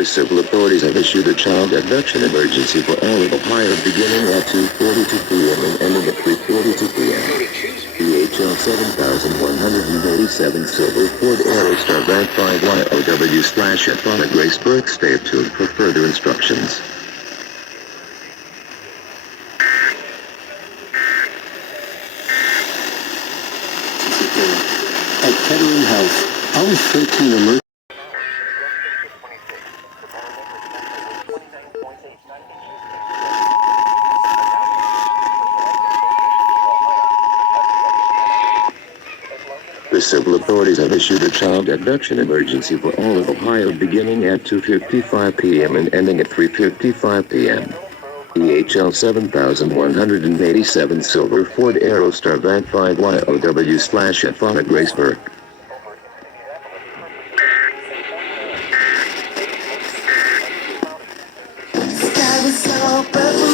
The civil authorities have issued a child abduction emergency for all of Ohio beginning at 2:42 p.m. and ending at 3:42 p.m. EHL 7187 Silver Ford Aerostar Van 5YOW / Graceburg. Stay tuned for further instructions. At Kettering House, Hour 13 emergency. The civil authorities have issued a child abduction emergency for all of Ohio beginning at 2:55 p.m. and ending at 3:55 p.m. EHL 7187 Silver Ford Aerostar Van 5YOW / Graceburg. Sky was so purple.